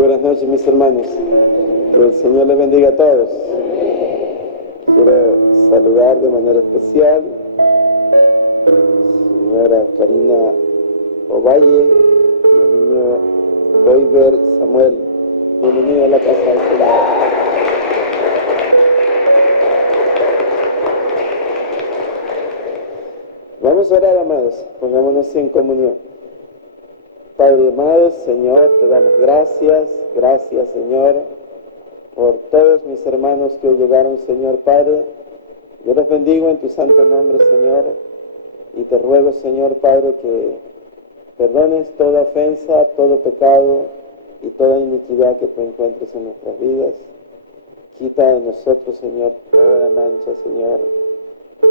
buenas noches, mis hermanos. Que el Señor les bendiga a todos. Quiero saludar de manera especial a la señora Karina Ovalle y al niño Roiber Samuel. Bienvenido a la casa del Señor. Vamos a orar, amados. Pongámonos en comunión. Padre amado, Señor, te damos gracias, Señor, por todos mis hermanos que hoy llegaron, Señor Padre. Yo los bendigo en tu santo nombre, Señor, y te ruego, Señor Padre, que perdones toda ofensa, todo pecado y toda iniquidad que tú encuentres en nuestras vidas. Quita de nosotros, Señor, toda mancha, Señor.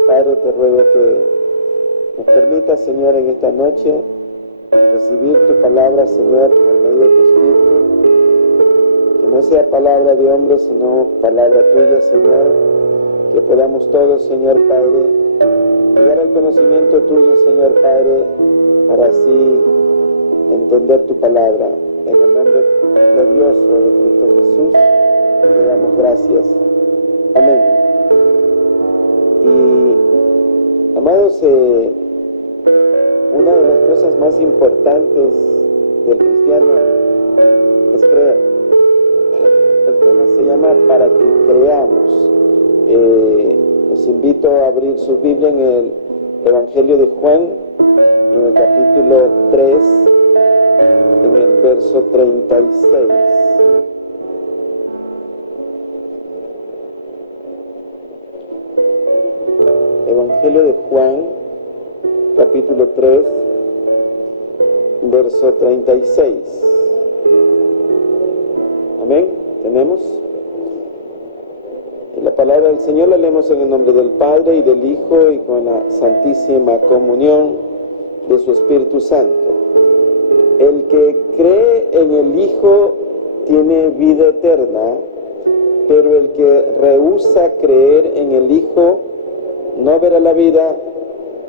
Padre, te ruego que nos permita, Señor, en esta noche recibir tu palabra, Señor, por medio de tu Espíritu. Que no sea palabra de hombre, sino palabra tuya, Señor. Que podamos todos, Señor Padre, llegar al conocimiento tuyo, Señor Padre, para así entender tu palabra. En el nombre glorioso de Cristo Jesús, te damos gracias. Amén. Y, amados, una de las cosas más importantes del cristiano es creer. El tema se llama Para que creamos. Los invito a abrir su Biblia en el Evangelio de Juan, en el capítulo 3, en el verso 36. Evangelio de Juan, capítulo 3, verso 36. Amén. ¿Tenemos? Y la palabra del Señor la leemos en el nombre del Padre y del Hijo y con la santísima comunión de su Espíritu Santo. El que cree en el Hijo tiene vida eterna, pero el que rehúsa creer en el Hijo no verá la vida,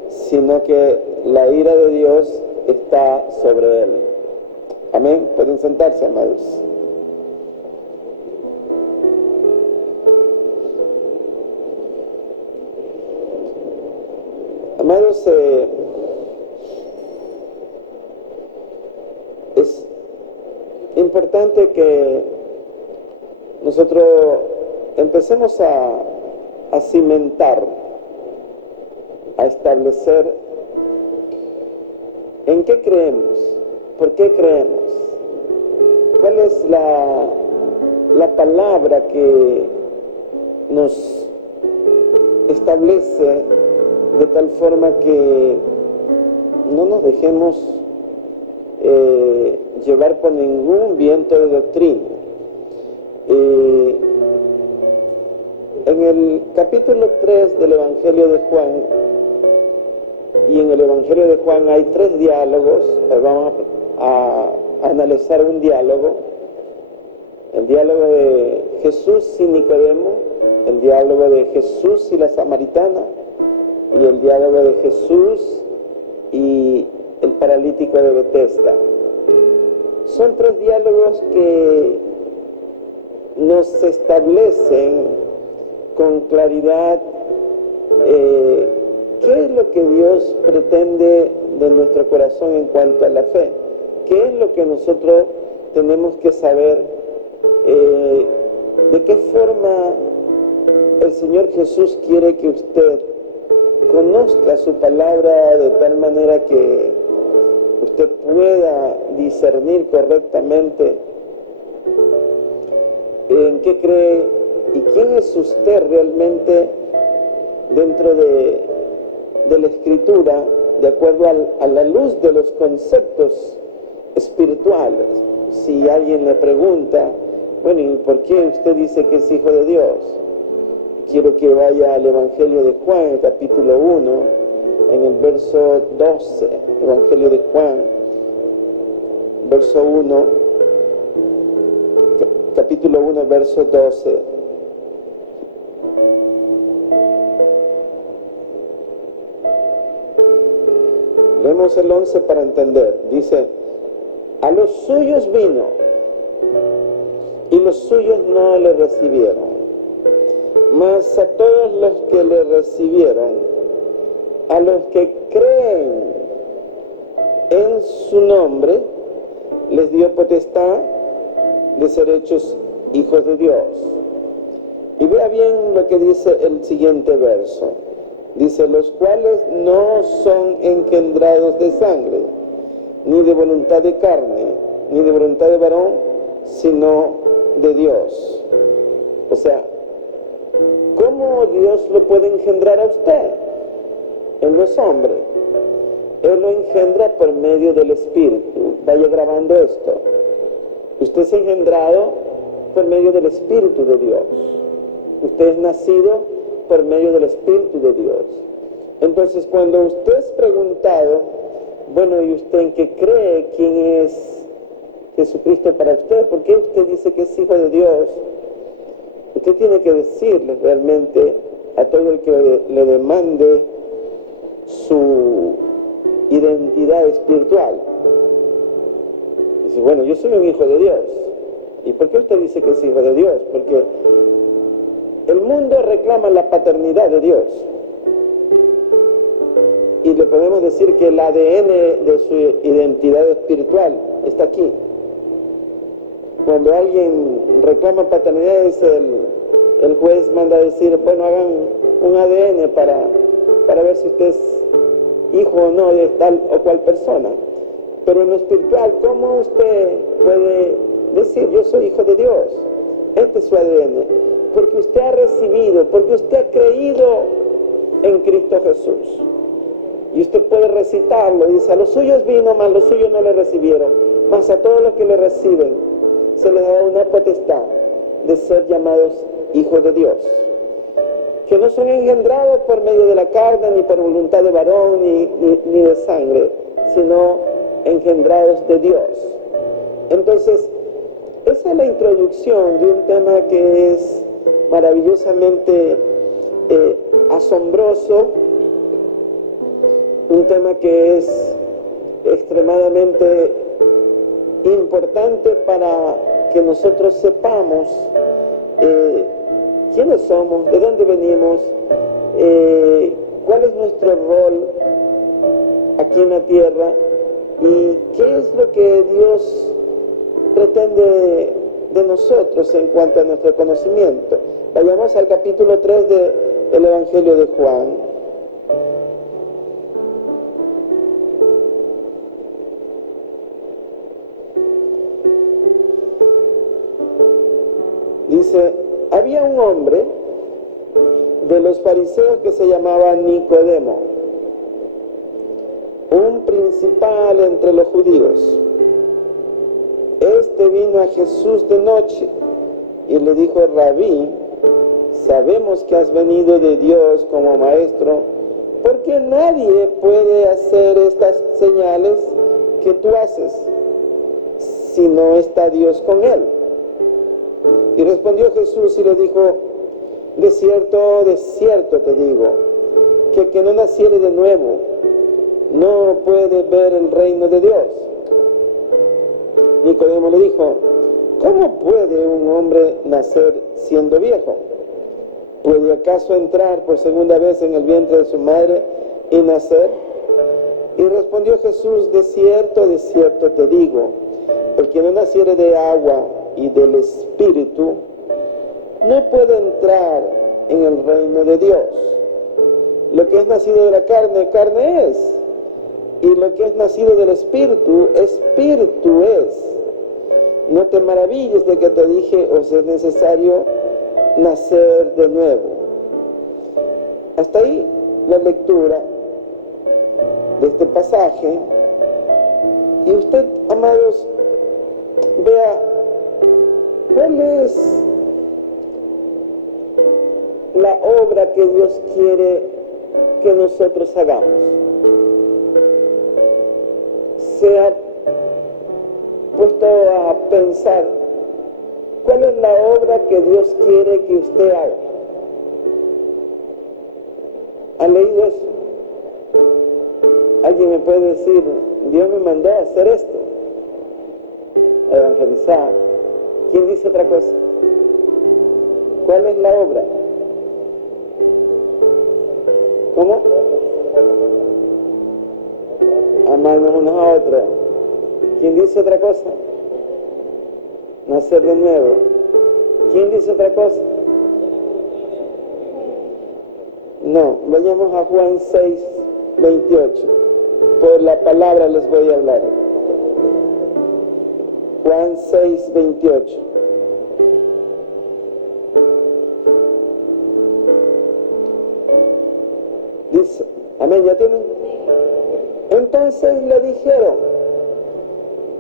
sino que la ira de Dios está sobre él. Amén. Pueden sentarse, amados. Amados, es importante que nosotros empecemos a cimentar, a establecer en qué creemos, por qué creemos, cuál es la palabra que nos establece de tal forma que no nos dejemos llevar por ningún viento de doctrina. En el capítulo 3 del Evangelio de Juan, y en el Evangelio de Juan hay 3 diálogos. Vamos a analizar un diálogo: el diálogo de Jesús y Nicodemo, el diálogo de Jesús y la samaritana, y el diálogo de Jesús y el paralítico de Betesda. Son 3 diálogos que nos establecen con claridad qué es lo que Dios pretende de nuestro corazón en cuanto a la fe, qué es lo que nosotros tenemos que saber, de qué forma el Señor Jesús quiere que usted conozca su palabra de tal manera que usted pueda discernir correctamente en qué cree y quién es usted realmente dentro de la Escritura, de acuerdo a la luz de los conceptos espirituales. Si alguien le pregunta, bueno, ¿y por qué usted dice que es hijo de Dios? Quiero que vaya al Evangelio de Juan, el capítulo 1, en el verso 12. Evangelio de Juan, verso 1, capítulo 1, verso 12. Leemos el 11 para entender. Dice: a los suyos vino, y los suyos no le recibieron. Mas a todos los que le recibieron, a los que creen en su nombre, les dio potestad de ser hechos hijos de Dios. Y vea bien lo que dice el siguiente verso. Dice, los cuales no son engendrados de sangre, ni de voluntad de carne, ni de voluntad de varón, sino de Dios. O sea, ¿cómo Dios lo puede engendrar a usted? Él no es hombre. Él lo engendra por medio del Espíritu. Vaya grabando esto. Usted es engendrado por medio del Espíritu de Dios. Usted es nacido por medio del Espíritu de Dios. Entonces, cuando usted es preguntado, bueno, ¿y usted en qué cree? ¿Quién es Jesucristo para usted? ¿Por qué usted dice que es hijo de Dios? Usted tiene que decirle realmente a todo el que le demande su identidad espiritual. Dice, bueno, yo soy un hijo de Dios. ¿Y por qué usted dice que es hijo de Dios? Porque el mundo reclama la paternidad de Dios. Y le podemos decir que el ADN de su identidad espiritual está aquí. Cuando alguien reclama paternidad, el juez manda a decir, bueno, hagan un ADN para ver si usted es hijo o no de tal o cual persona. Pero en lo espiritual, ¿cómo usted puede decir, yo soy hijo de Dios? Este es su ADN. Porque usted ha recibido, porque usted ha creído en Cristo Jesús. Y usted puede recitarlo. Dice, a los suyos vino, mas los suyos no le recibieron. Mas a todos los que le reciben, se les da una potestad de ser llamados hijos de Dios. Que no son engendrados por medio de la carne, ni por voluntad de varón, ni de sangre, sino engendrados de Dios. Entonces, esa es la introducción de un tema que es maravillosamente asombroso, un tema que es extremadamente importante para que nosotros sepamos quiénes somos, de dónde venimos, cuál es nuestro rol aquí en la tierra y qué es lo que Dios pretende de nosotros en cuanto a nuestro conocimiento. Vayamos al capítulo 3 del Evangelio de Juan. Dice, había un hombre de los fariseos que se llamaba Nicodemo, un principal entre los judíos. Este vino a Jesús de noche y le dijo, Rabí, sabemos que has venido de Dios como maestro, porque nadie puede hacer estas señales que tú haces si no está Dios con él. Y respondió Jesús y le dijo, de cierto te digo, que el que no naciere de nuevo no puede ver el reino de Dios. Nicodemo le dijo, ¿cómo puede un hombre nacer siendo viejo? ¿Puede acaso entrar por segunda vez en el vientre de su madre y nacer? Y respondió Jesús, de cierto te digo, el que no naciere de agua y del Espíritu no puede entrar en el reino de Dios. Lo que es nacido de la carne, carne es, y lo que es nacido del Espíritu, Espíritu es. No te maravilles de que te dije, os es necesario nacer de nuevo. Hasta ahí la lectura de este pasaje. Y usted, amados, vea cuál es la obra que Dios quiere que nosotros hagamos. Se ha puesto a pensar cuál es la obra que Dios quiere que usted haga. ¿Ha leído eso? Alguien me puede decir, Dios me mandó a hacer esto, a evangelizar, ¿Quién dice otra cosa? ¿Cuál es la obra? ¿Cómo? Amarnos unos a otros. ¿Quién dice otra cosa? Nacer de nuevo. ¿Quién dice otra cosa? No, vayamos a Juan 6, 28. Por la palabra les voy a hablar. Juan 6, 28. Dice, amén, ¿ya tienen? Entonces le dijeron,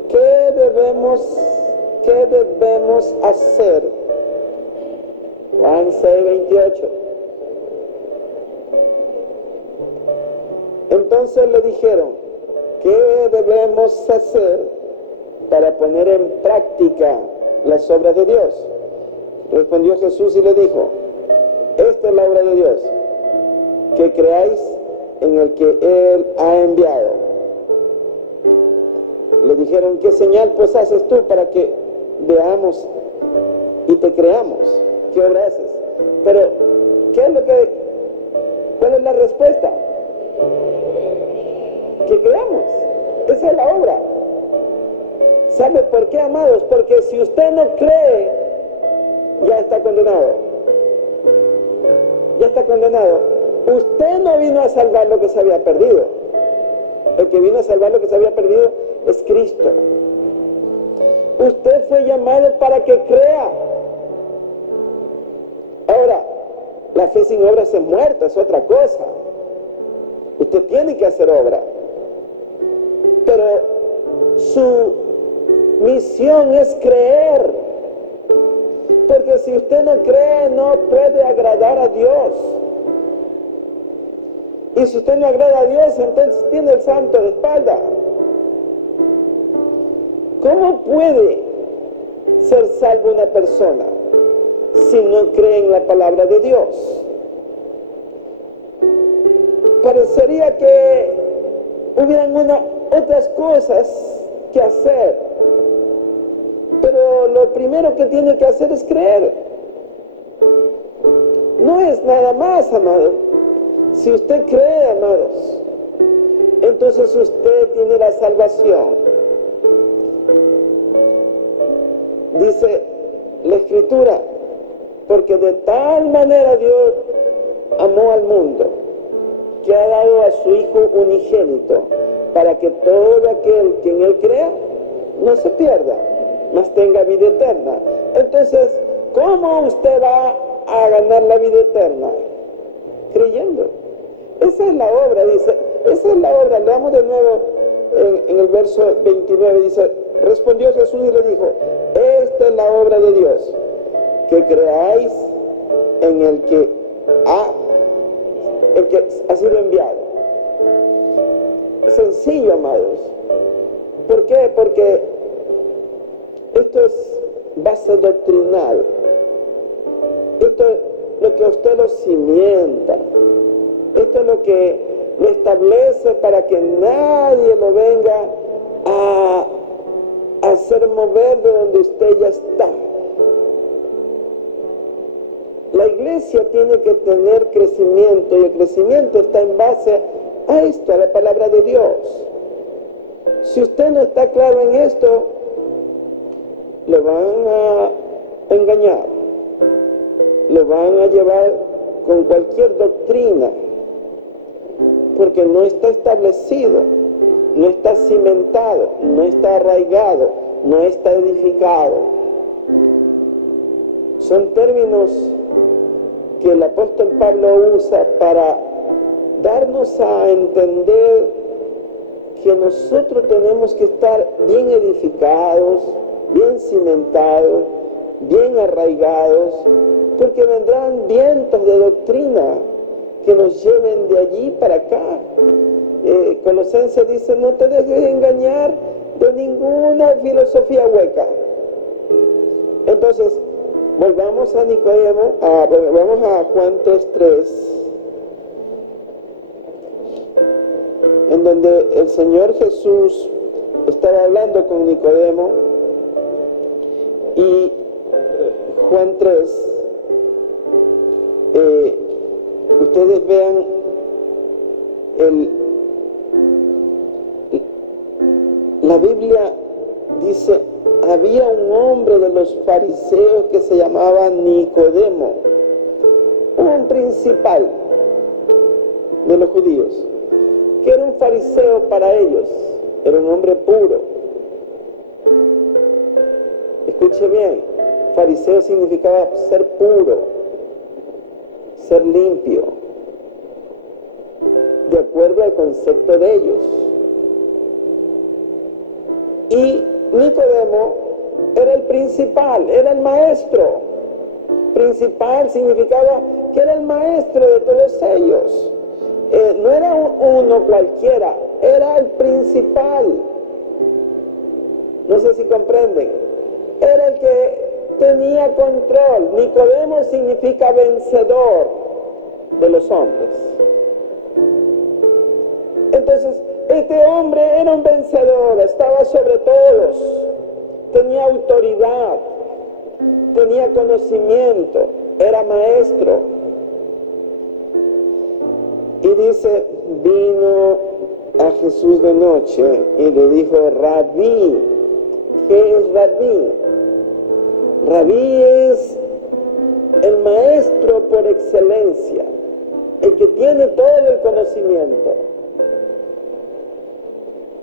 ¿qué debemos hacer? Juan 6, 28. Entonces le dijeron, ¿qué debemos hacer para poner en práctica las obras de Dios? Respondió Jesús y le dijo, esta es la obra de Dios, que creáis en el que Él ha enviado. Le dijeron, ¿qué señal pues haces tú para que veamos y te creamos? ¿Qué obra haces? Pero, ¿cuál es la respuesta? Que creamos. Esa es la obra. ¿Sabe por qué, amados? Porque si usted no cree, ya está condenado. Ya está condenado. Usted no vino a salvar lo que se había perdido. El que vino a salvar lo que se había perdido es Cristo. Usted fue llamado para que crea. Ahora, la fe sin obras es muerta, es otra cosa. Usted tiene que hacer obra. Pero su misión es creer. Porque si usted no cree, no puede agradar a Dios. Y si usted no agrada a Dios, entonces tiene el santo de espalda. ¿Cómo puede ser salvo una persona si no cree en la palabra de Dios? Parecería que hubieran otras cosas que hacer, pero lo primero que tiene que hacer es creer. No es nada más, amado. Si usted cree, amados, entonces usted tiene la salvación. Dice la Escritura, porque de tal manera Dios amó al mundo, que ha dado a su Hijo unigénito, para que todo aquel que en Él crea, no se pierda, mas tenga vida eterna. Entonces, ¿cómo usted va a ganar la vida eterna? Creyendo. Esa es la obra, dice, esa es la obra. Leamos de nuevo en el verso 29, dice, respondió Jesús y le dijo, esta es la obra de Dios, que creáis en el que ha sido enviado. Es sencillo, amados. ¿Por qué? Porque esto es base doctrinal. Esto es lo que a usted lo cimienta. Esto es lo que lo establece para que nadie lo venga a hacer mover de donde usted ya está. La iglesia tiene que tener crecimiento, y el crecimiento está en base a esto, a la palabra de Dios. Si usted no está claro en esto, lo van a engañar, lo van a llevar con cualquier doctrina, porque no está establecido, no está cimentado, no está arraigado, no está edificado. Son términos que el apóstol Pablo usa para darnos a entender que nosotros tenemos que estar bien edificados, bien cimentados, bien arraigados, porque vendrán vientos de doctrina que nos lleven de allí para acá. Colosenses dice, no te dejes engañar de ninguna filosofía hueca. Entonces, volvamos a Nicodemo, vamos a Juan 3:3, en donde el Señor Jesús estaba hablando con Nicodemo y Juan 3, ustedes vean la Biblia dice, había un hombre de los fariseos que se llamaba Nicodemo, un principal de los judíos, que era un fariseo para ellos, era un hombre puro. Escuche bien, fariseo significaba ser puro, ser limpio, de acuerdo al concepto de ellos. Y Nicodemo era el principal, era el maestro. Principal significaba que era el maestro de todos ellos. No era uno cualquiera, era el principal. No sé si comprenden. Era el que tenía control. Nicodemo significa vencedor de los hombres. Entonces, este hombre era un vencedor, estaba sobre todos, tenía autoridad, tenía conocimiento, era maestro. Y dice, vino a Jesús de noche y le dijo, Rabí. ¿Qué es Rabí? Rabí es el maestro por excelencia, el que tiene todo el conocimiento.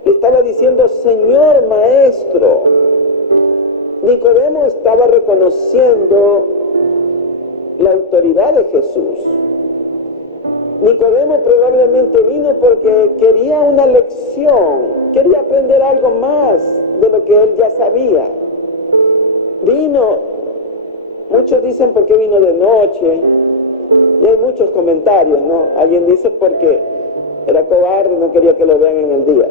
Le estaba diciendo, Señor maestro. Nicodemo estaba reconociendo la autoridad de Jesús. Nicodemo probablemente vino porque quería una lección, quería aprender algo más de lo que él ya sabía. Vino, muchos dicen por qué vino de noche, y hay muchos comentarios, ¿no? Alguien dice porque era cobarde, no quería que lo vean en el día.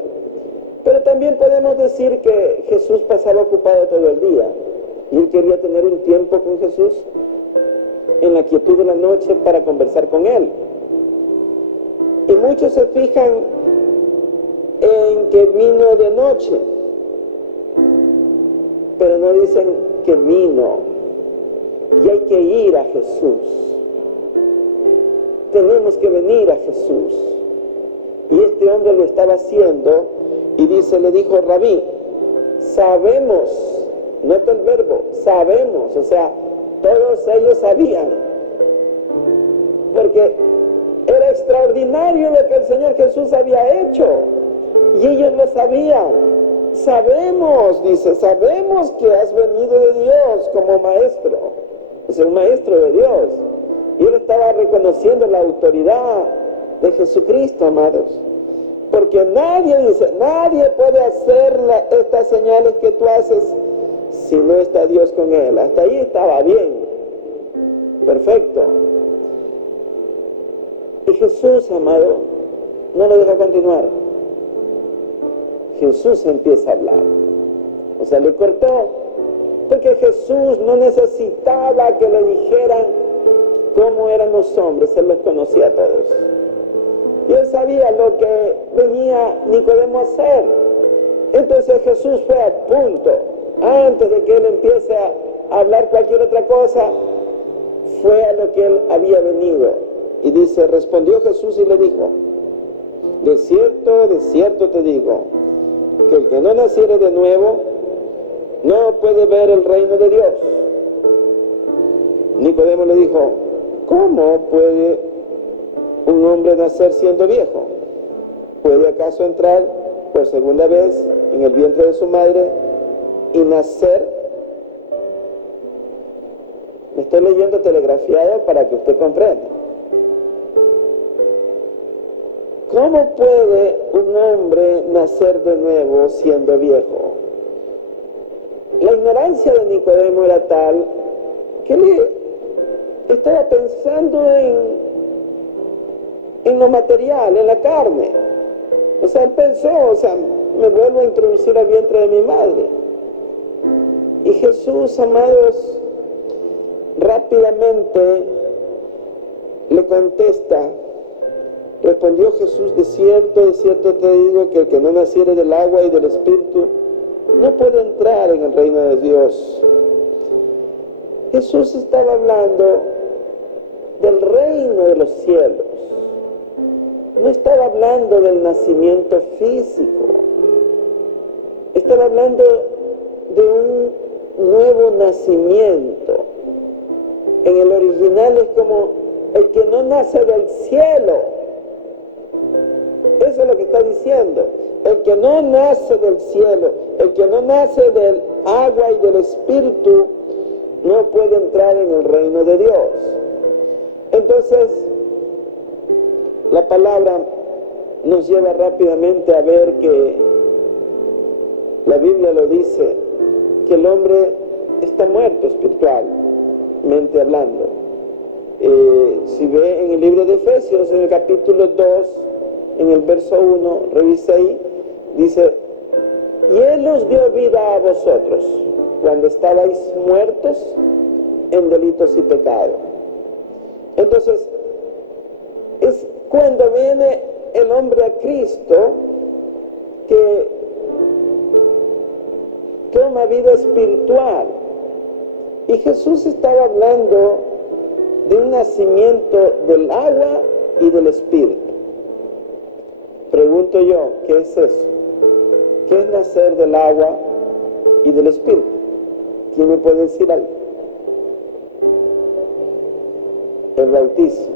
Pero también podemos decir que Jesús pasaba ocupado todo el día y él quería tener un tiempo con Jesús en la quietud de la noche para conversar con él. Y muchos se fijan en que vino de noche, pero no dicen que vino. Y hay que ir a Jesús. Tenemos que venir a Jesús. Y este hombre lo estaba haciendo. Y dice, le dijo, Rabí, sabemos, nota el verbo, sabemos, o sea, todos ellos sabían, porque era extraordinario lo que el Señor Jesús había hecho, y ellos lo sabían. Sabemos, dice, sabemos que has venido de Dios como maestro, es un maestro de Dios, y él estaba reconociendo la autoridad de Jesucristo, amados. Porque nadie puede hacer estas señales que tú haces si no está Dios con él. Hasta ahí estaba bien. Perfecto. Y Jesús, amado, no lo deja continuar. Jesús empieza a hablar. O sea, le cortó. Porque Jesús no necesitaba que le dijeran cómo eran los hombres. Él los conocía a todos. Y él sabía lo que venía Nicodemo a hacer. Entonces Jesús fue a punto, antes de que él empiece a hablar cualquier otra cosa, fue a lo que él había venido. Y dice, respondió Jesús y le dijo, de cierto te digo, que el que no naciere de nuevo, no puede ver el reino de Dios. Nicodemo le dijo, ¿cómo puede un hombre nacer siendo viejo? ¿Puede acaso entrar por segunda vez en el vientre de su madre y nacer? Me estoy leyendo telegrafiado para que usted comprenda. ¿Cómo puede un hombre nacer de nuevo siendo viejo? La ignorancia de Nicodemo era tal que él estaba pensando en lo material, en la carne. O sea, él pensó, me vuelvo a introducir al vientre de mi madre. Y Jesús, amados, rápidamente le contesta. Respondió Jesús, de cierto te digo que el que no naciere del agua y del Espíritu no puede entrar en el reino de Dios. Jesús estaba hablando del reino de los cielos. No estaba hablando del nacimiento físico. Estaba hablando de un nuevo nacimiento. En el original es como el que no nace del cielo. Eso es lo que está diciendo. El que no nace del cielo, el que no nace del agua y del espíritu, no puede entrar en el reino de Dios. Entonces, la palabra nos lleva rápidamente a ver que la Biblia lo dice, que el hombre está muerto espiritualmente hablando. Si ve en el libro de Efesios, en el capítulo 2, en el verso 1, revisa ahí, dice, y Él os dio vida a vosotros, cuando estabais muertos en delitos y pecados. Entonces, es cuando viene el hombre a Cristo que toma vida espiritual. Y Jesús estaba hablando de un nacimiento del agua y del espíritu. Pregunto yo, ¿qué es eso? ¿Qué es nacer del agua y del espíritu? ¿Quién me puede decir algo? El bautismo.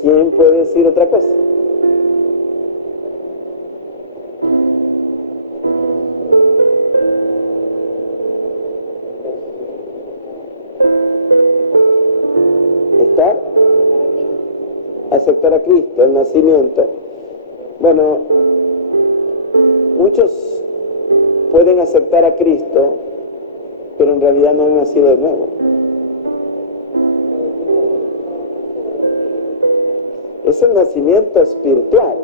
¿Quién puede decir otra cosa? ¿Estar? Aceptar a Cristo, el nacimiento. Bueno, muchos pueden aceptar a Cristo, pero en realidad no han nacido de nuevo. Es el nacimiento espiritual.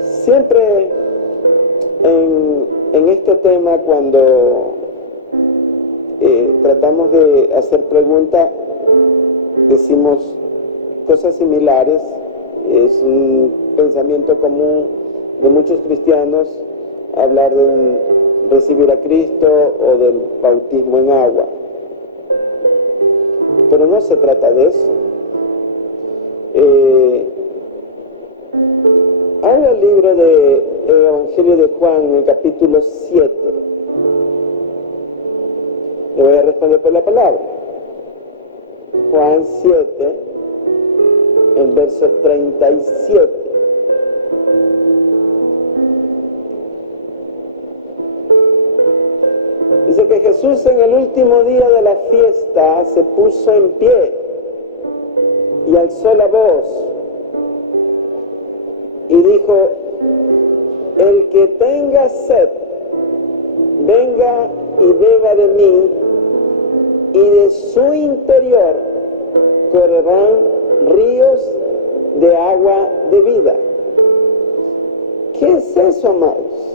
Siempre en este tema, cuando tratamos de hacer preguntas, decimos cosas similares. Es un pensamiento común de muchos cristianos hablar de recibir a Cristo o del bautismo en agua. Pero no se trata de eso. Habla el libro del Evangelio de Juan en el capítulo 7. Le voy a responder por la palabra. Juan 7, el verso 37. Dice que Jesús en el último día de la fiesta se puso en pie y alzó la voz y dijo, el que tenga sed, venga y beba de mí, y de su interior correrán ríos de agua de vida. ¿Qué es eso, amados?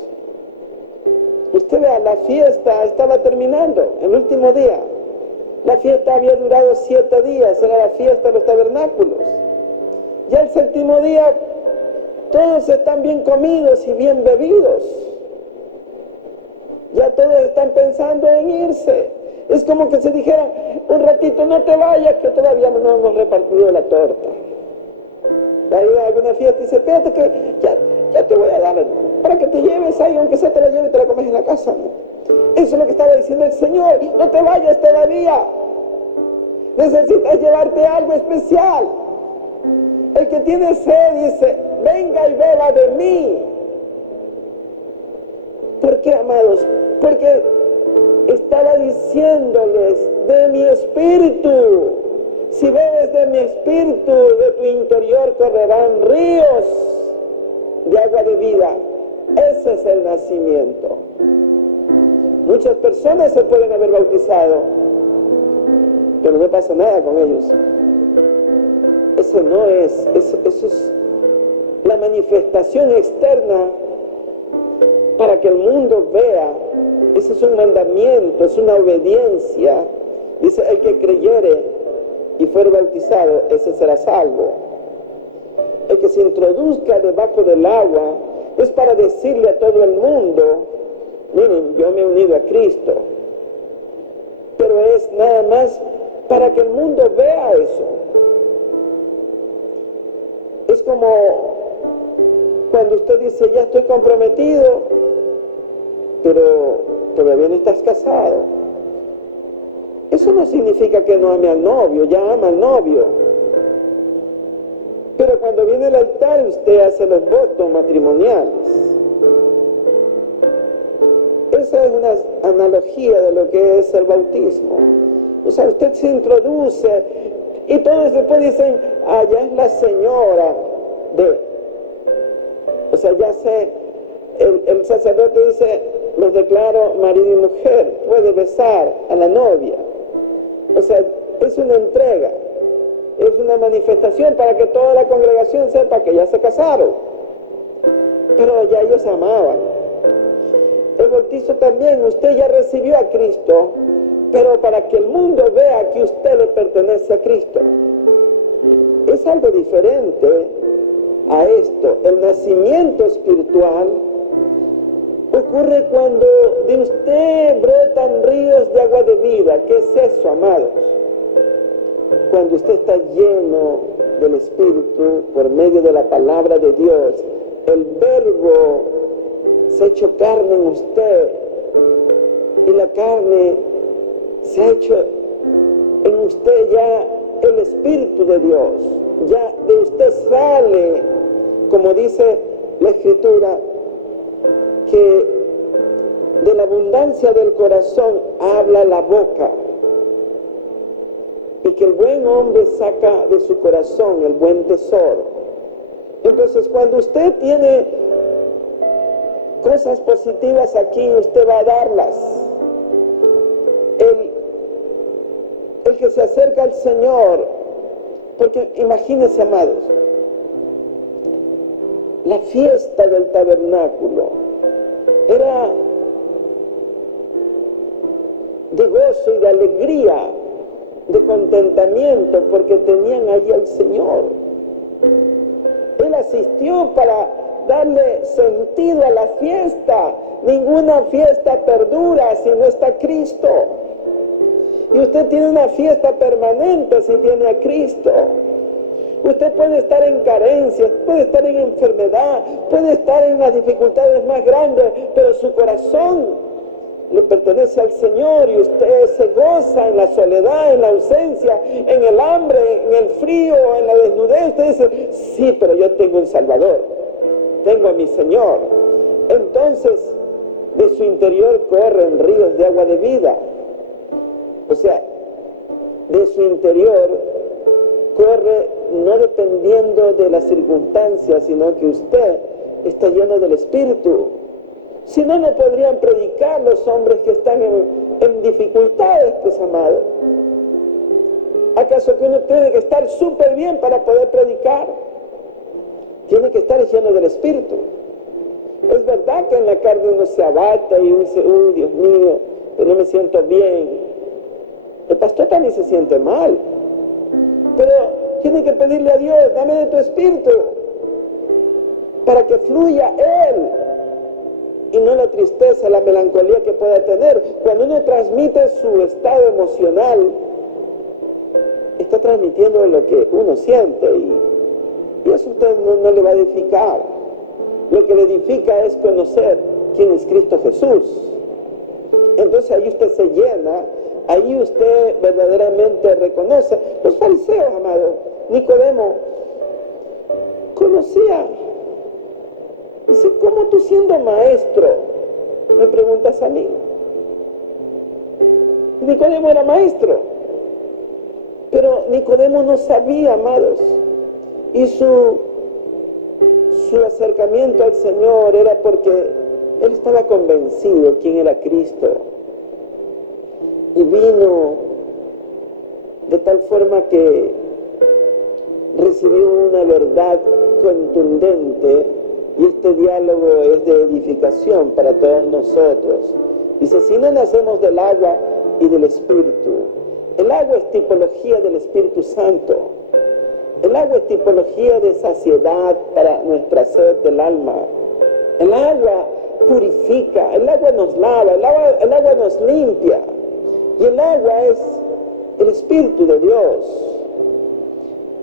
Usted vea, la fiesta estaba terminando, el último día. La fiesta había durado 7 días, era la fiesta de los tabernáculos. Ya el 7º día, todos están bien comidos y bien bebidos. Ya todos están pensando en irse. Es como que se dijera, un ratito no te vayas, que todavía no hemos repartido la torta. Hay alguna fiesta y dice, espérate que ya te voy a dar para que te lleves ahí, aunque sea te la lleves y te la comes en la casa, ¿no? Eso es lo que estaba diciendo el Señor, no te vayas todavía. Necesitas llevarte algo especial. El que tiene sed dice, venga y beba de mí. ¿Por qué, amados? Porque estaba diciéndoles, de mi espíritu, si bebes de mi espíritu, de tu interior correrán ríos de agua de vida. Ese es el nacimiento. Muchas personas se pueden haber bautizado, pero no pasa nada con ellos. Eso es la manifestación externa para que el mundo vea. Ese es un mandamiento, es una obediencia. Dice, el que creyere y fuere bautizado, ese será salvo. El que se introduzca debajo del agua es para decirle a todo el mundo miren, yo me he unido a Cristo, pero es nada más para que el mundo vea eso. Es como cuando usted dice, ya estoy comprometido, pero todavía no estás casado. Eso no significa que no ame al novio, ya ama al novio. Pero cuando viene el altar, usted hace los votos matrimoniales. Esa es una analogía de lo que es el bautismo. O sea, usted se introduce y todos después dicen, ya es la señora de... O sea, ya sé, el sacerdote dice, los declaro marido y mujer, puede besar a la novia. O sea, es una entrega, es una manifestación para que toda la congregación sepa que ya se casaron. Pero ya ellos amaban. El bautizo también, usted ya recibió a Cristo, pero para que el mundo vea que usted le pertenece a Cristo. Es algo diferente a esto. El nacimiento espiritual ocurre cuando de usted brotan ríos de agua de vida. ¿Qué es eso, amados? Cuando usted está lleno del Espíritu por medio de la palabra de Dios, el Verbo se ha hecho carne en usted y la carne se ha hecho en usted ya el Espíritu de Dios. Ya de usted sale, como dice la Escritura, que de la abundancia del corazón habla la boca, y que el buen hombre saca de su corazón el buen tesoro. Entonces, cuando usted tiene cosas positivas aquí, usted va a darlas. El que se acerca al Señor, porque imagínense, amados, la fiesta del tabernáculo era de gozo y de alegría, de contentamiento, porque tenían allí al Señor. Él asistió para darle sentido a la fiesta. Ninguna fiesta perdura si no está Cristo. Y usted tiene una fiesta permanente si tiene a Cristo. Usted puede estar en carencias, puede estar en enfermedad, puede estar en las dificultades más grandes, pero su corazón le pertenece al Señor y usted se goza en la soledad, en la ausencia, en el hambre, en el frío, en la desnudez. Usted dice, sí, pero yo tengo un Salvador, tengo a mi Señor. Entonces, de su interior corren ríos de agua de vida. O sea, de su interior corre no dependiendo de las circunstancias, sino que usted está lleno del Espíritu. Si no, no podrían predicar los hombres que están en dificultades, pues, amado. ¿Acaso que uno tiene que estar súper bien para poder predicar? Tiene que estar lleno del Espíritu. Es verdad que en la carne uno se abata y uno dice, uy, Dios mío, yo no me siento bien. El pastor también se siente mal. Pero tiene que pedirle a Dios, dame de tu Espíritu, para que fluya Él. Y no la tristeza, la melancolía que pueda tener. Cuando uno transmite su estado emocional, está transmitiendo lo que uno siente y eso a usted no le va a edificar. Lo que le edifica es conocer quién es Cristo Jesús. Entonces ahí usted se llena, ahí usted verdaderamente reconoce. Los fariseos, amado, Nicodemo conocía. Dice, ¿cómo tú siendo maestro me preguntas a mí? Nicodemo era maestro, pero Nicodemo no sabía, amados, y su acercamiento al Señor era porque él estaba convencido quién era Cristo, y vino de tal forma que recibió una verdad contundente. Y este diálogo es de edificación para todos nosotros. Dice, si no nacemos del agua y del Espíritu. El agua es tipología del Espíritu Santo. El agua es tipología de saciedad para nuestra sed del alma. El agua purifica, el agua nos lava, el agua nos limpia. Y el agua es el Espíritu de Dios.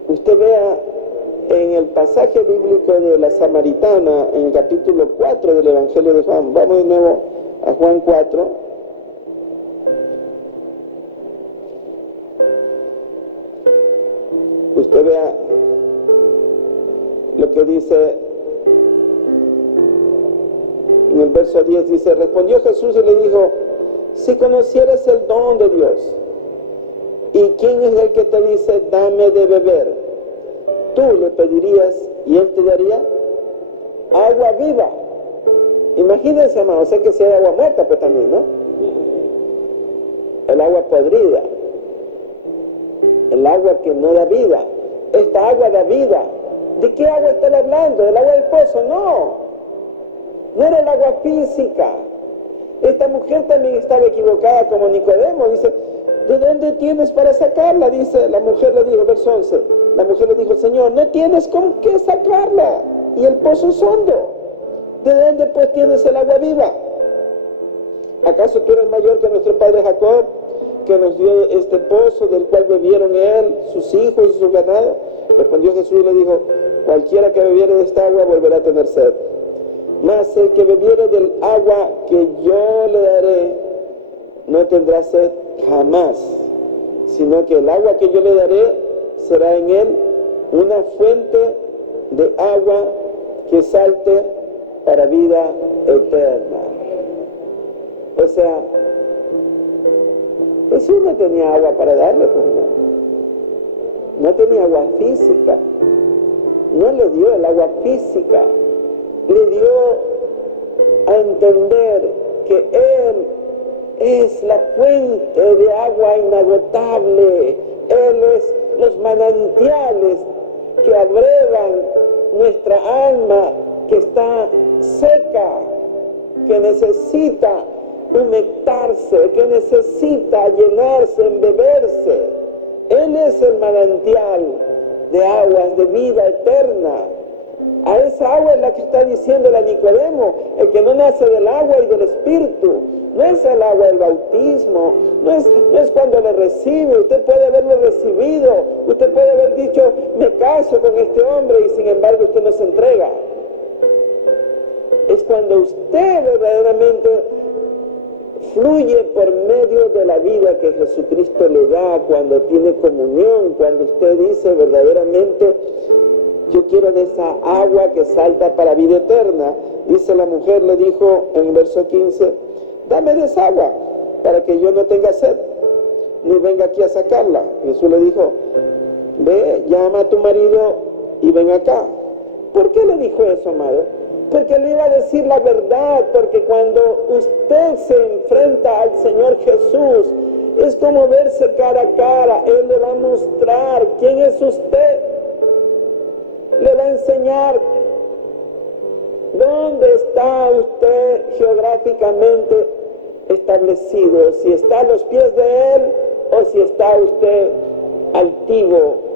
Usted vea en el pasaje bíblico de la Samaritana, en el capítulo 4 del Evangelio de Juan. Vamos de nuevo a Juan 4. Usted vea lo que dice en el verso 10, dice: respondió Jesús y le dijo: si conocieras el don de Dios, ¿y quién es el que te dice dame de beber? Tú le pedirías y él te daría agua viva. Imagínense, hermano, sé que si hay agua muerta, pues también, ¿no? El agua podrida, el agua que no da vida. Esta agua da vida. ¿De qué agua están hablando? ¿Del agua del pozo? No era el agua física. Esta mujer también estaba equivocada como Nicodemo. Dice: ¿de dónde tienes para sacarla? Dice, la mujer le dijo, verso 11, la mujer le dijo: Señor, no tienes con qué sacarla, y el pozo es hondo. ¿De dónde pues tienes el agua viva? ¿Acaso tú eres mayor que nuestro padre Jacob, que nos dio este pozo, del cual bebieron él, sus hijos y su ganado? Respondió Jesús y le dijo: cualquiera que bebiere de esta agua volverá a tener sed. Mas el que bebiere del agua que yo le daré, no tendrá sed jamás, sino que el agua que yo le daré será en él una fuente de agua que salte para vida eterna. O sea, Jesús no tenía agua para darle, pues no tenía agua física, no le dio el agua física, le dio a entender que él es la fuente de agua inagotable. Él es los manantiales que abrevan nuestra alma que está seca, que necesita humectarse, que necesita llenarse, embeberse. Él es el manantial de aguas de vida eterna. A esa agua es la que está diciendo la Nicodemo: el que no nace del agua y del Espíritu. No es el agua del bautismo, no es cuando le recibe. Usted puede haberlo recibido, usted puede haber dicho: me caso con este hombre, y sin embargo usted no se entrega. Es cuando usted verdaderamente fluye por medio de la vida que Jesucristo le da, cuando tiene comunión, cuando usted dice verdaderamente: yo quiero de esa agua que salta para vida eterna. Dice la mujer, le dijo en el verso 15: dame de esa agua para que yo no tenga sed, ni venga aquí a sacarla. Jesús le dijo: ve, llama a tu marido y ven acá. ¿Por qué le dijo eso, amado? Porque le iba a decir la verdad, porque cuando usted se enfrenta al Señor Jesús, es como verse cara a cara. Él le va a mostrar quién es usted, le va a enseñar dónde está usted geográficamente establecido, si está a los pies de Él o si está usted altivo,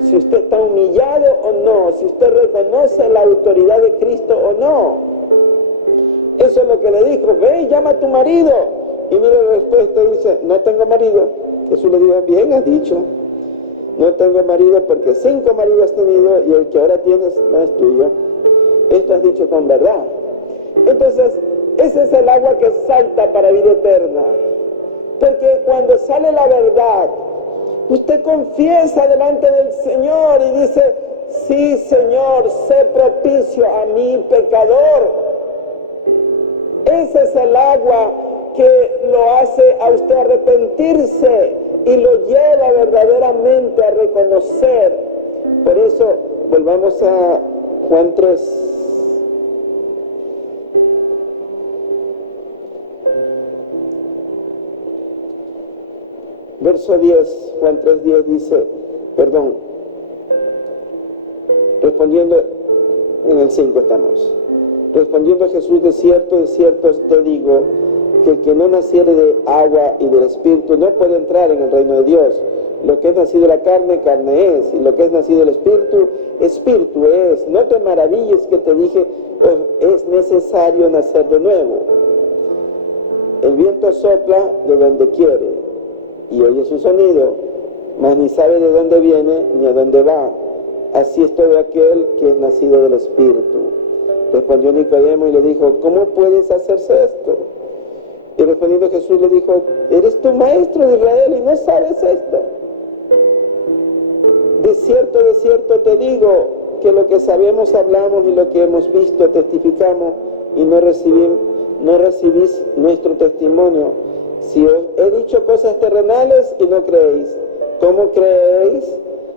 si usted está humillado o no, si usted reconoce la autoridad de Cristo o no. Eso es lo que le dijo: ve y llama a tu marido. Y mire la respuesta, dice: no tengo marido. Jesús le dijo: bien has dicho, no tengo marido, porque 5 maridos has tenido y el que ahora tienes no es tuyo. Esto has dicho con verdad. Entonces, ese es el agua que salta para vida eterna. Porque cuando sale la verdad, usted confiesa delante del Señor y dice: sí, Señor, sé propicio a mi pecador. Ese es el agua que lo hace a usted arrepentirse y lo lleva verdaderamente a reconocer. Por eso, volvamos a Juan 3. Verso 10, Juan 3:10 dice, respondiendo, en el 5 estamos. Respondiendo Jesús: de cierto os te digo, que el que no naciere de agua y del Espíritu no puede entrar en el reino de Dios. Lo que es nacido de la carne, carne es, y lo que es nacido del Espíritu, Espíritu es. No te maravilles que te dije, es necesario nacer de nuevo. El viento sopla de donde quiere, y oye su sonido, mas ni sabe de dónde viene ni a dónde va. Así es todo aquel que es nacido del Espíritu. Respondió Nicodemo y le dijo, ¿cómo puedes hacerse esto? Y respondiendo Jesús le dijo, ¿eres tú maestro de Israel y no sabes esto? De cierto te digo, que lo que sabemos hablamos y lo que hemos visto testificamos y no recibís nuestro testimonio. Si os he dicho cosas terrenales y no creéis, ¿cómo creéis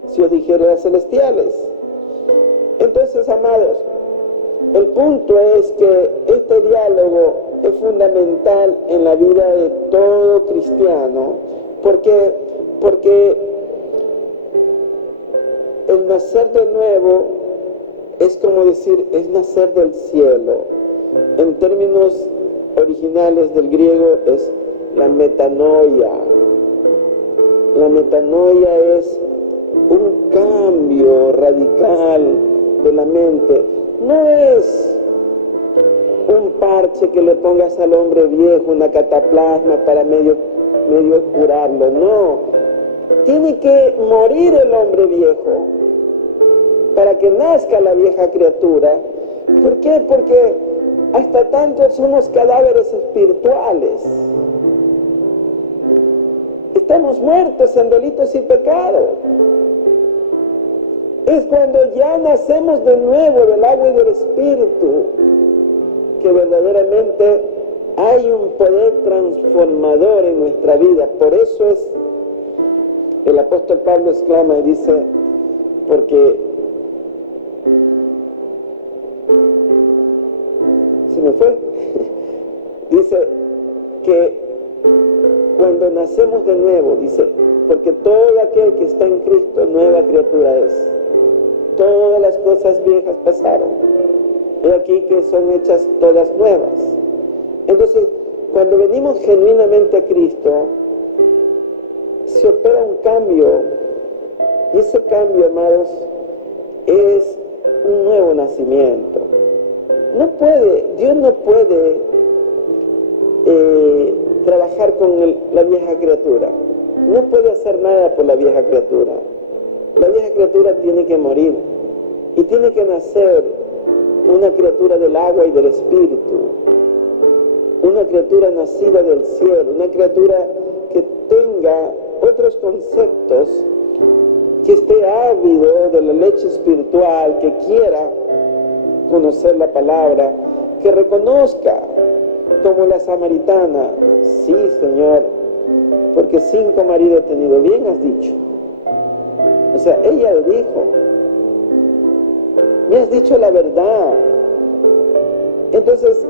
si os dijere las celestiales? Entonces, amados, el punto es que este diálogo es fundamental en la vida de todo cristiano, porque el nacer de nuevo es como decir, es nacer del cielo. En términos originales del griego es la metanoia. La metanoia es un cambio radical de la mente. No es un parche que le pongas al hombre viejo, una cataplasma para medio curarlo, no. Tiene que morir el hombre viejo para que nazca la vieja criatura. ¿Por qué? Porque hasta tanto somos cadáveres espirituales. Estamos muertos en delitos y pecados. Es cuando ya nacemos de nuevo del agua y del Espíritu que verdaderamente hay un poder transformador en nuestra vida. Por eso es, el apóstol Pablo exclama y dice, porque se me fue, dice que cuando nacemos de nuevo, dice, porque todo aquel que está en Cristo, nueva criatura es. Todas las cosas viejas pasaron. He aquí que son hechas todas nuevas. Entonces, cuando venimos genuinamente a Cristo, se opera un cambio. Y ese cambio, amados, es un nuevo nacimiento. Dios no puede trabajar con la vieja criatura. No puede hacer nada por la vieja criatura. La vieja criatura tiene que morir y tiene que nacer una criatura del agua y del Espíritu, una criatura nacida del cielo, una criatura que tenga otros conceptos, que esté ávido de la leche espiritual, que quiera conocer la palabra, que reconozca como la samaritana, sí, Señor, porque 5 maridos he tenido, bien has dicho. O sea, ella le dijo, me has dicho la verdad. Entonces,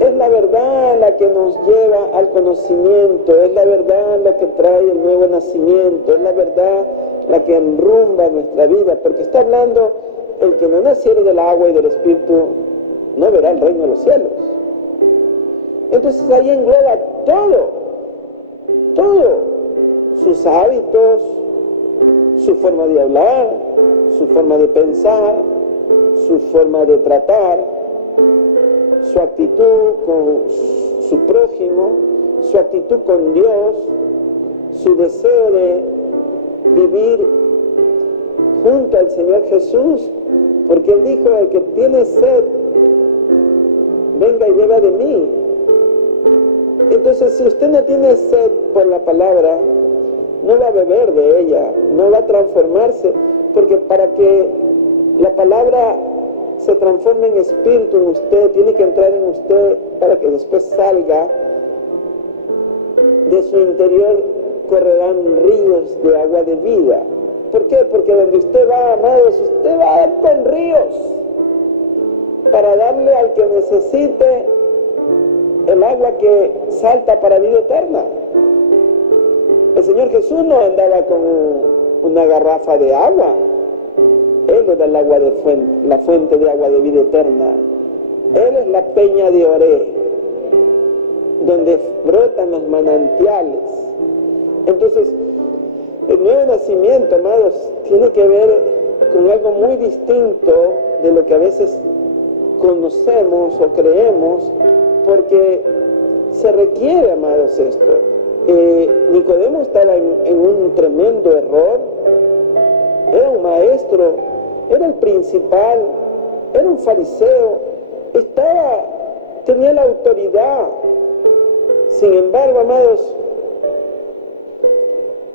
es la verdad la que nos lleva al conocimiento, es la verdad la que trae el nuevo nacimiento, es la verdad la que enrumba nuestra vida, porque está hablando, el que no naciere del agua y del Espíritu no verá el reino de los cielos. Entonces ahí engloba todo, sus hábitos, su forma de hablar, su forma de pensar, su forma de tratar, su actitud con su prójimo, su actitud con Dios, su deseo de vivir junto al Señor Jesús, porque Él dijo, el que tiene sed, venga y beba de mí. Entonces, si usted no tiene sed por la palabra, no va a beber de ella, no va a transformarse, porque para que la palabra se transforme en espíritu en usted, tiene que entrar en usted para que después salga. De su interior correrán ríos de agua de vida. ¿Por qué? Porque donde usted va, amados, usted va con ríos para darle al que necesite el agua que salta para vida eterna. El Señor Jesús no andaba con una garrafa de agua. Él era el agua de fuente, la fuente de agua de vida eterna. Él es la peña de Oré, donde brotan los manantiales. Entonces, el nuevo nacimiento, amados, tiene que ver con algo muy distinto de lo que a veces conocemos o creemos, porque se requiere, amados, esto. Nicodemo estaba en un tremendo error. Era un maestro, era el principal, era un fariseo, tenía la autoridad. Sin embargo, amados,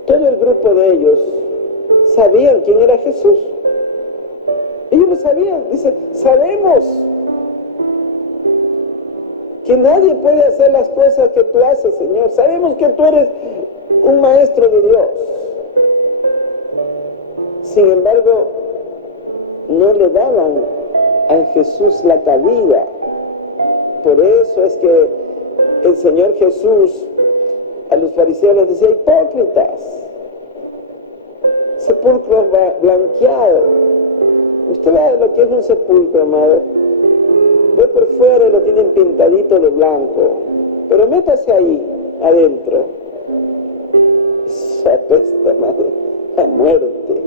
todo el grupo de ellos sabían quién era Jesús. Ellos lo sabían. Dice, sabemos que nadie puede hacer las cosas que tú haces, Señor. Sabemos que tú eres un maestro de Dios. Sin embargo, no le daban a Jesús la cabida. Por eso es que el Señor Jesús a los fariseos les decía, hipócritas, sepulcros blanqueados. Usted ve lo que es un sepulcro, amado. Ve por fuera y lo tienen pintadito de blanco, pero métase ahí, adentro. Eso apesta, amado, a muerte.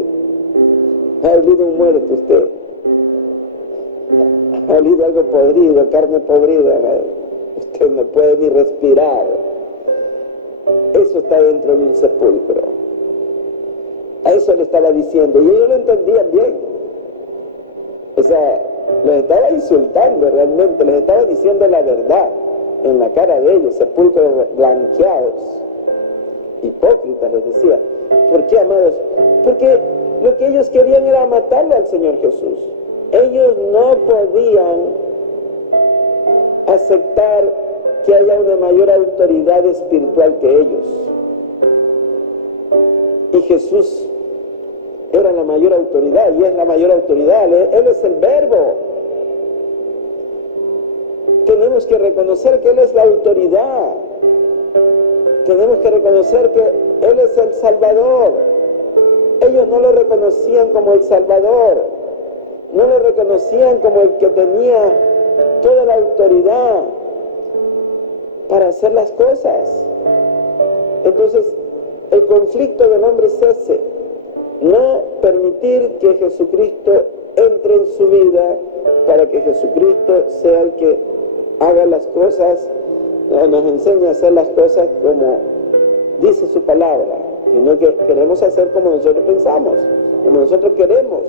Ha olido un muerto usted. Ha olido algo podrido, carne podrida, amado. Usted no puede ni respirar. Eso está dentro de un sepulcro. A eso le estaba diciendo, y ellos lo entendían bien. O sea, los estaba insultando realmente, les estaba diciendo la verdad en la cara de ellos, sepulcros blanqueados. Hipócritas, les decía. ¿Por qué, amados? Porque lo que ellos querían era matarle al Señor Jesús. Ellos no podían aceptar que haya una mayor autoridad espiritual que ellos. Y Jesús era la mayor autoridad, y es la mayor autoridad. Él es el Verbo. Tenemos que reconocer que Él es la autoridad. Tenemos que reconocer que Él es el Salvador. Ellos no lo reconocían como el Salvador. No lo reconocían como el que tenía toda la autoridad para hacer las cosas. Entonces, el conflicto del hombre es ese: no permitir que Jesucristo entre en su vida para que Jesucristo sea el que haga las cosas, nos enseña a hacer las cosas como dice su palabra, sino que queremos hacer como nosotros pensamos, como nosotros queremos.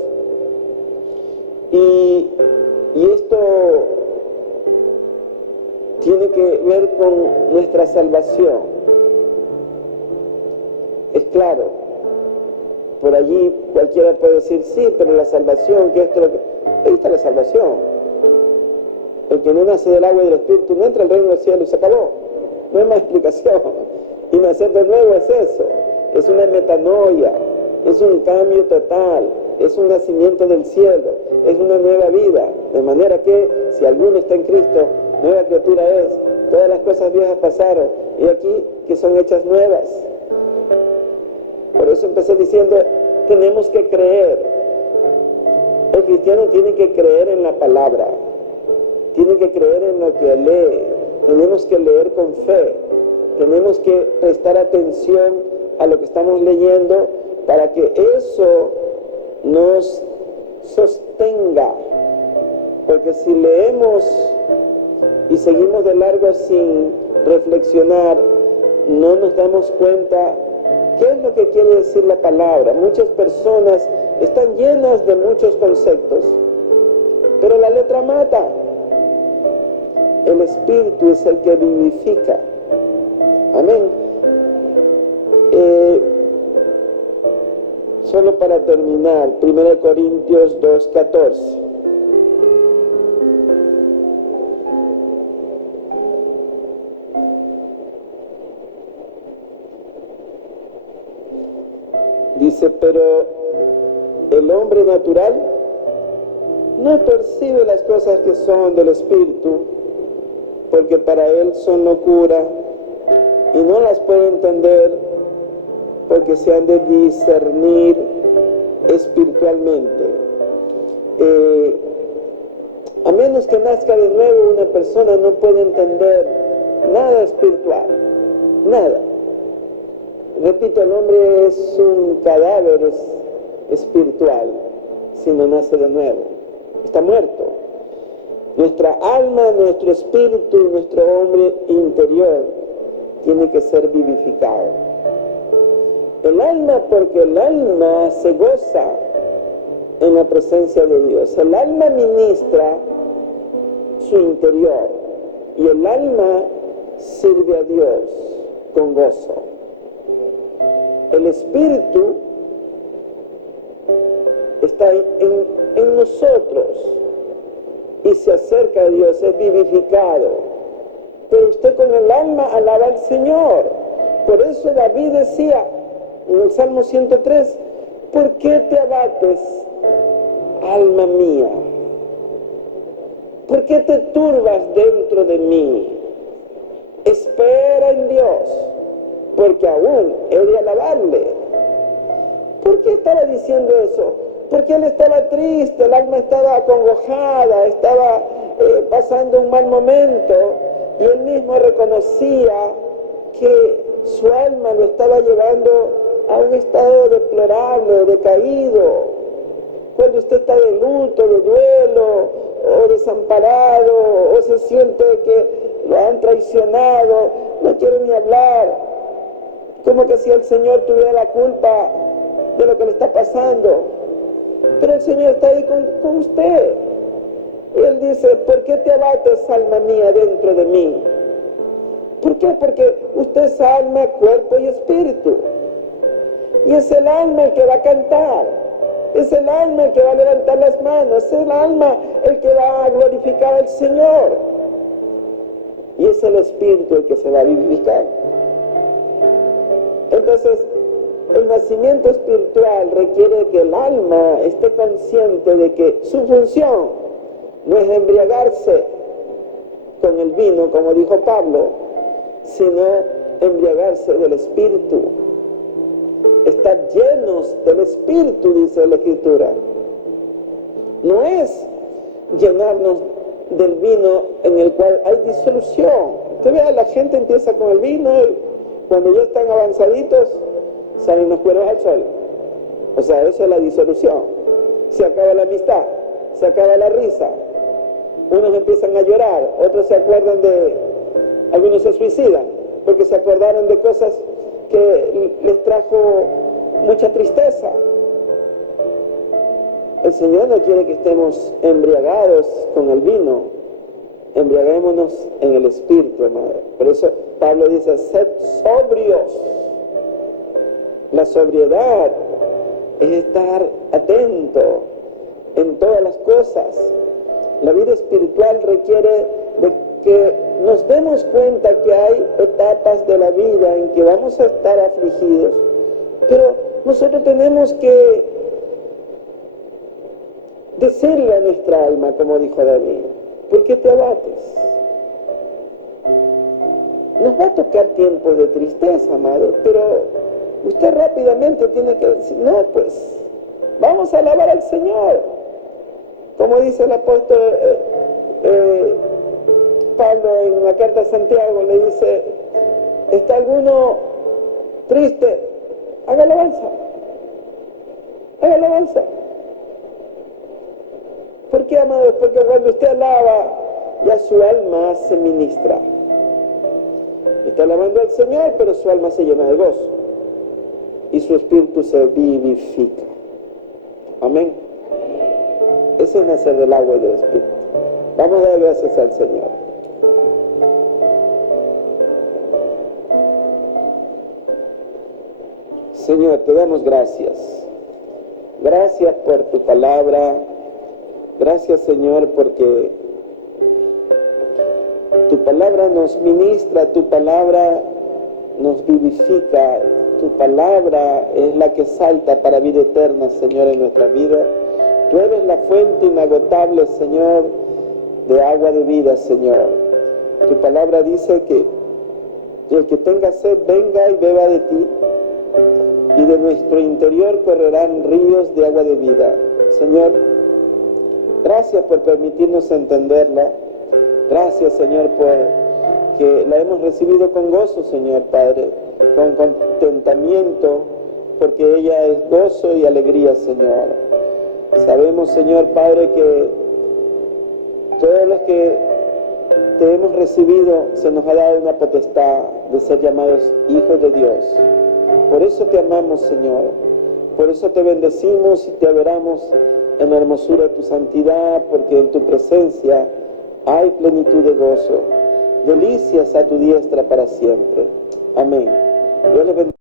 Y esto tiene que ver con nuestra salvación. Es claro, por allí cualquiera puede decir, sí, pero la salvación, que esto, ahí está la salvación. El que no nace del agua y del Espíritu no entra al reino del cielo y se acabó. No hay más explicación. Y nacer de nuevo es eso, es una metanoia, es un cambio total, es un nacimiento del cielo, es una nueva vida. De manera que si alguno está en Cristo, nueva criatura es, todas las cosas viejas pasaron, y aquí que son hechas nuevas. Por eso empecé diciendo, tenemos que creer. El cristiano tiene que creer en la palabra, tiene que creer en lo que lee, tenemos que leer con fe, tenemos que prestar atención a lo que estamos leyendo para que eso nos sostenga. Porque si leemos y seguimos de largo sin reflexionar, no nos damos cuenta qué es lo que quiere decir la palabra. Muchas personas están llenas de muchos conceptos, pero la letra mata. El Espíritu es el que vivifica. Amén. Solo para terminar, 1 Corintios 2:14. Dice, pero el hombre natural no percibe las cosas que son del Espíritu, porque para él son locura, y no las puede entender, porque se han de discernir espiritualmente. A menos que nazca de nuevo, una persona no puede entender nada espiritual, nada. Repito, el hombre es un cadáver espiritual si no nace de nuevo, está muerto. Nuestra alma, nuestro espíritu, nuestro hombre interior tiene que ser vivificado. El alma, porque el alma se goza en la presencia de Dios. El alma ministra su interior y el alma sirve a Dios con gozo. El espíritu está en nosotros y se acerca a Dios, es vivificado. Pero usted con el alma alaba al Señor. Por eso David decía en el Salmo 103, ¿por qué te abates, alma mía? ¿Por qué te turbas dentro de mí? Espera en Dios, porque aún he de alabarle. ¿Por qué estaba diciendo eso? Porque él estaba triste, el alma estaba acongojada, estaba pasando un mal momento, y él mismo reconocía que su alma lo estaba llevando a un estado deplorable, decaído. Cuando usted está de luto, de duelo, o desamparado, o se siente que lo han traicionado, no quiere ni hablar, como que si el Señor tuviera la culpa de lo que le está pasando. Pero el Señor está ahí con usted. Y Él dice, ¿por qué te abates, alma mía, dentro de mí? ¿Por qué? Porque usted es alma, cuerpo y espíritu. Y es el alma el que va a cantar. Es el alma el que va a levantar las manos. Es el alma el que va a glorificar al Señor. Y es el espíritu el que se va a vivificar. Entonces, el nacimiento espiritual requiere que el alma esté consciente de que su función no es embriagarse con el vino, como dijo Pablo, sino embriagarse del Espíritu. Estar llenos del Espíritu, dice la Escritura. No es llenarnos del vino en el cual hay disolución. Usted vea, la gente empieza con el vino y cuando ya están avanzaditos, salen los cueros al sol. O sea, eso es la disolución. Se acaba la amistad, se acaba la risa. Unos empiezan a llorar, otros se acuerdan algunos se suicidan, porque se acordaron de cosas que les trajo mucha tristeza. El Señor no quiere que estemos embriagados con el vino, embriaguémonos en el Espíritu, amado. Por eso Pablo dice, sed sobrios. La sobriedad es estar atento en todas las cosas. La vida espiritual requiere de que nos demos cuenta que hay etapas de la vida en que vamos a estar afligidos, pero nosotros tenemos que decirle a nuestra alma, como dijo David, ¿por qué te abates? Nos va a tocar tiempos de tristeza, amado, pero usted rápidamente tiene que decir, no, pues, vamos a alabar al Señor. Como dice el apóstol Pablo en la carta a Santiago, le dice, ¿está alguno triste? Haga alabanza. Haga alabanza. ¿Por qué, amados? Porque cuando usted alaba, ya su alma se ministra. Está alabando al Señor, pero su alma se llena de gozo. Y su espíritu se vivifica. Amén. Eso es nacer del agua y del espíritu. Vamos a dar gracias al Señor. Señor, te damos gracias. Gracias por tu palabra. Gracias, Señor, porque tu palabra nos ministra, tu palabra nos vivifica, tu palabra es la que salta para vida eterna, Señor, en nuestra vida. Tú eres la fuente inagotable, Señor, de agua de vida, Señor. Tu palabra dice que el que tenga sed, venga y beba de ti, y de nuestro interior correrán ríos de agua de vida. Señor, gracias por permitirnos entenderla. Gracias, Señor, por que la hemos recibido con gozo, Señor Padre, con contentamiento, porque ella es gozo y alegría, Señor. Sabemos, Señor Padre, que todos los que te hemos recibido se nos ha dado una potestad de ser llamados hijos de Dios. Por eso te amamos, Señor. Por eso te bendecimos y te adoramos en la hermosura de tu santidad, porque en tu presencia hay plenitud de gozo, delicias a tu diestra para siempre. Amén. Dios les bendiga.